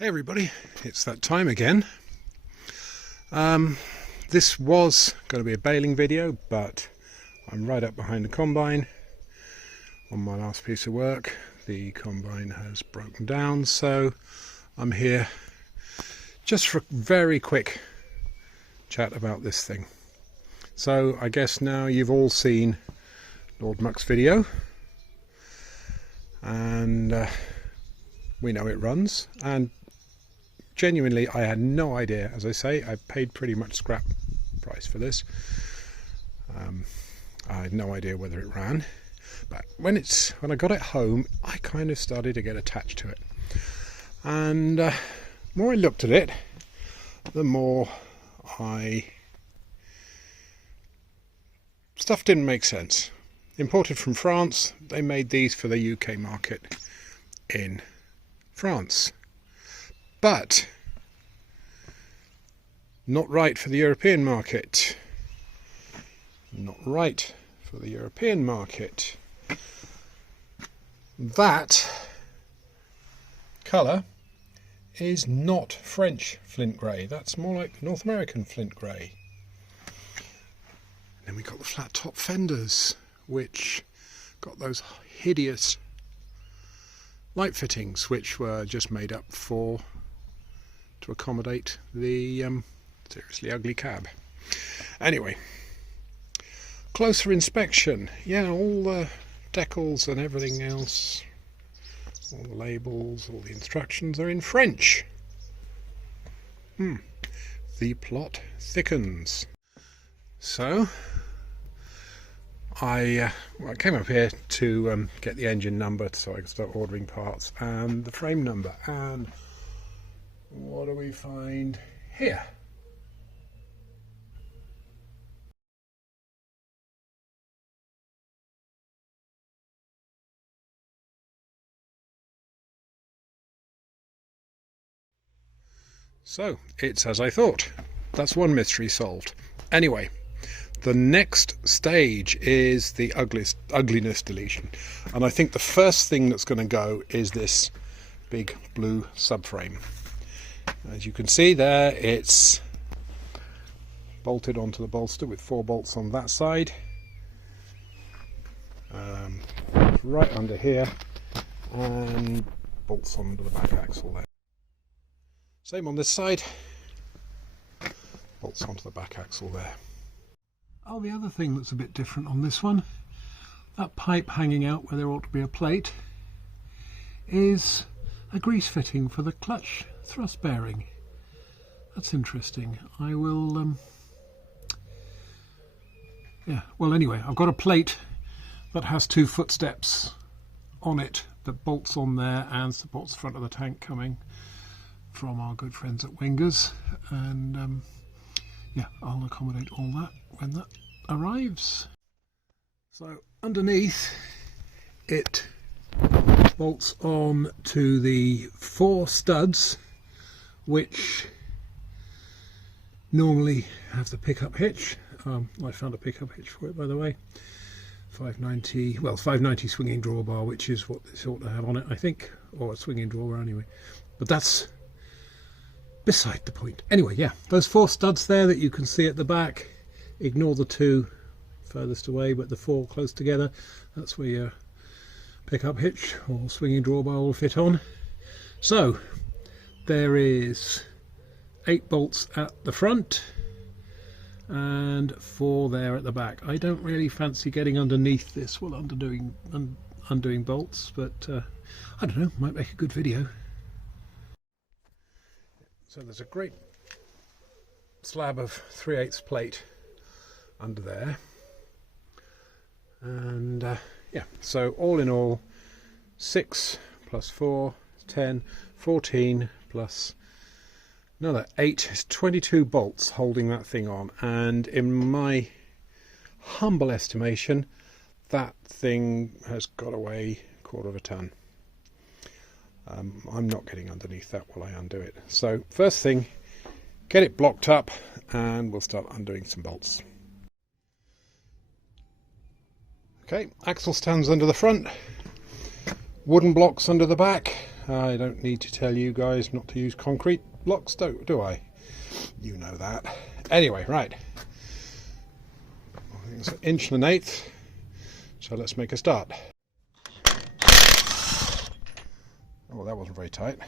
Hey everybody, it's that time again. This was going to be a baling video, but I'm right up behind the combine on my last piece of work. The combine has broken down, so I'm here just for a very quick chat about this thing. So I guess now you've all seen Lord Muck's video, and we know it runs, and genuinely I had no idea. As I say, I paid pretty much scrap price for this. I had no idea whether it ran, but when I got it home, I kind of started to get attached to it, and the more I looked at it, the more stuff didn't make sense. Imported from France, they made these for the UK market in France, but not right for the European market. Not right for the European market. That colour is not French flint grey. That's more like North American flint grey. And then we got the flat top fenders, which got those hideous light fittings, which were just made up to accommodate the seriously ugly cab. Anyway, closer inspection. Yeah, all the decals and everything else, all the labels, all the instructions are in French. The plot thickens. So I came up here to get the engine number so I could start ordering parts, and the frame number, and what do we find here? So it's as I thought. That's one mystery solved. Anyway, the next stage is the ugliness deletion, and I think the first thing that's going to go is this big blue subframe. As you can see there, it's bolted onto the bolster with 4 bolts on that side, right under here, and bolts onto the back axle there. Same on this side, bolts onto the back axle there. Oh, the other thing that's a bit different on this one, that pipe hanging out where there ought to be a plate, is a grease fitting for the clutch thrust bearing. That's interesting. I will yeah, well, anyway, I've got a plate that has 2 footsteps on it that bolts on there and supports the front of the tank coming from our good friends at Wingers, and yeah, I'll accommodate all that when that arrives. So underneath it bolts on to the 4 studs which normally have the pickup hitch. I found a pickup hitch for it, by the way. 590 swinging drawbar, which is what this ought to have on it, I think, or a swinging drawbar anyway, but that's beside the point. Anyway, yeah, those 4 studs there that you can see at the back, ignore the 2 furthest away, but the 4 close together, that's where your pickup hitch or swinging drawbar will fit on. So there is 8 bolts at the front and 4 there at the back. I don't really fancy getting underneath this while undoing bolts, but I don't know, might make a good video. So there's a great slab of 3/8 plate under there, and yeah, so all in all 6 plus 4 is 10, 14 plus another 8 is 22 bolts holding that thing on, and in my humble estimation that thing has got away 1/4 of a ton. I'm not getting underneath that while I undo it. So first thing, get it blocked up and we'll start undoing some bolts. Okay, axle stands under the front, wooden blocks under the back, I don't need to tell you guys not to use concrete blocks, do I? You know that. Anyway, right. I think it's 1.1/8, so let's make a start. Oh, that wasn't very tight.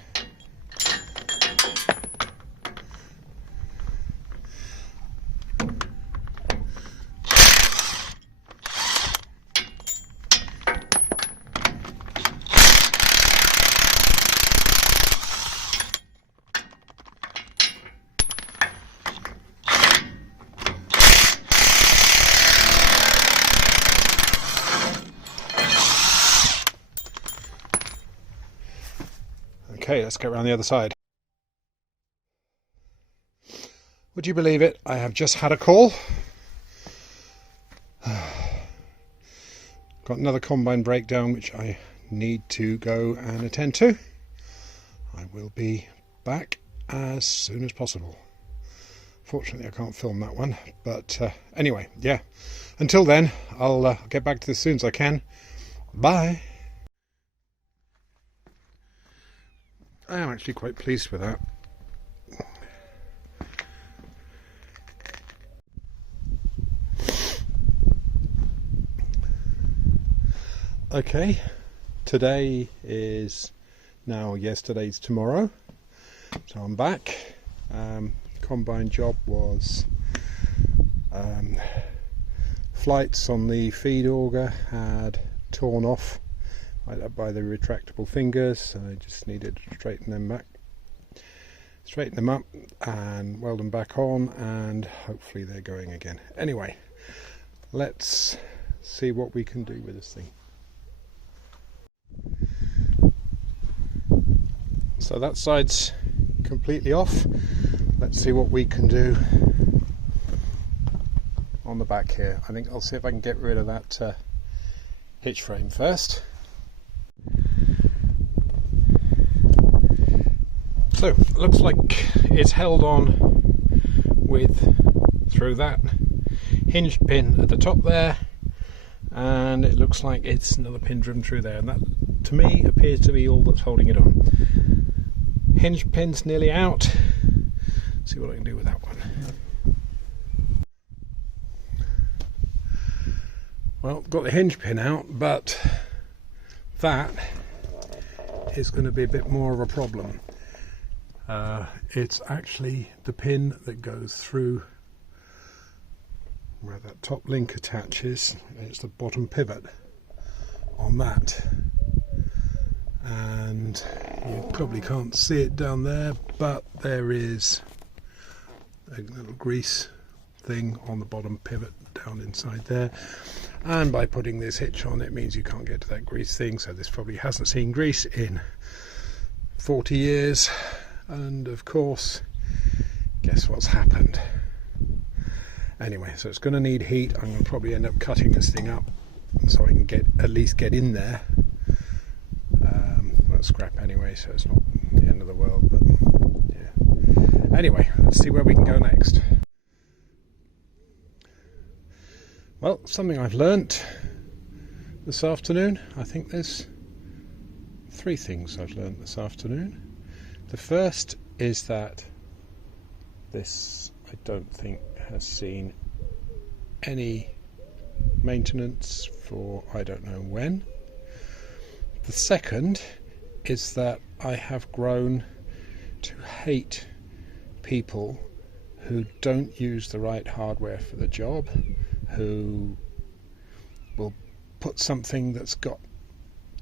Okay, let's get around the other side. Would you believe it? I have just had a call. Got another combine breakdown which I need to go and attend to. I will be back as soon as possible. Fortunately, I can't film that one, but anyway, yeah. Until then, I'll get back to this as soon as I can. Bye. I am actually quite pleased with that. Okay, today is now yesterday's tomorrow, so I'm back. Combine job was flights on the feed auger had torn off by the retractable fingers, so I just needed to straighten them up and weld them back on, and hopefully they're going again. Anyway, let's see what we can do with this thing. So that side's completely off. Let's see what we can do on the back here. I think I'll see if I can get rid of that hitch frame first. So, looks like it's held on through that hinged pin at the top there, and it looks like it's another pin driven through there, and that to me appears to be all that's holding it on. Hinge pin's nearly out. See what I can do with that one. Well, got the hinge pin out, but that is going to be a bit more of a problem. It's actually the pin that goes through where that top link attaches. It's the bottom pivot on that, and you probably can't see it down there, but there is a little grease thing on the bottom pivot down inside there, and by putting this hitch on it means you can't get to that grease thing, so this probably hasn't seen grease in 40 years. And of course, guess what's happened? Anyway, so it's going to need heat. I'm going to probably end up cutting this thing up so I can at least get in there. Well, scrap anyway, so it's not the end of the world, but yeah. Anyway, let's see where we can go next. Well, something I've learnt this afternoon. I think there's 3 things I've learnt this afternoon. The first is that this, I don't think, has seen any maintenance for I don't know when. The second is that I have grown to hate people who don't use the right hardware for the job, who will put something that's got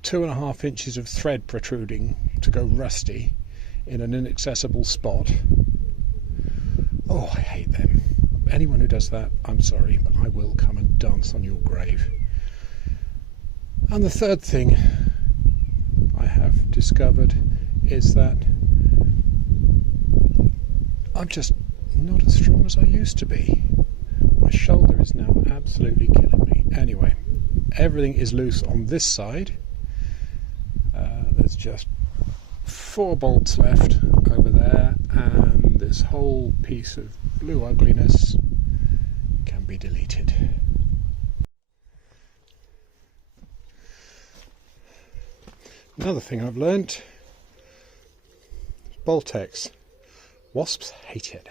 2.5 inches of thread protruding to go rusty in an inaccessible spot. Oh, I hate them. Anyone who does that, I'm sorry, but I will come and dance on your grave. And the third thing I have discovered is that I'm just not as strong as I used to be. My shoulder is now absolutely killing me. Anyway, everything is loose on this side. There's just 4 bolts left over there, and this whole piece of blue ugliness can be deleted. Another thing I've learnt Boltex. Wasps hate it.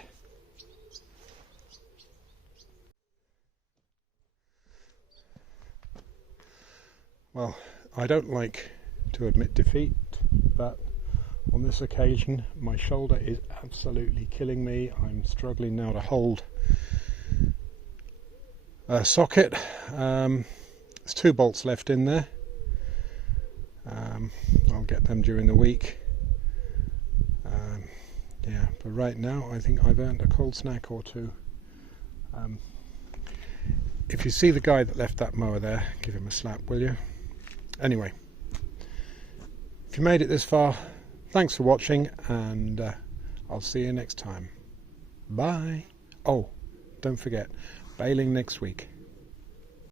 Well, I don't like to admit defeat, but on this occasion my shoulder is absolutely killing me. I'm struggling now to hold a socket. There's 2 bolts left in there. I'll get them during the week. Yeah, but right now I think I've earned a cold snack or 2. If you see the guy that left that mower there, give him a slap, will you? Anyway, if you made it this far, thanks for watching, and I'll see you next time. Bye. Oh, don't forget, baling next week.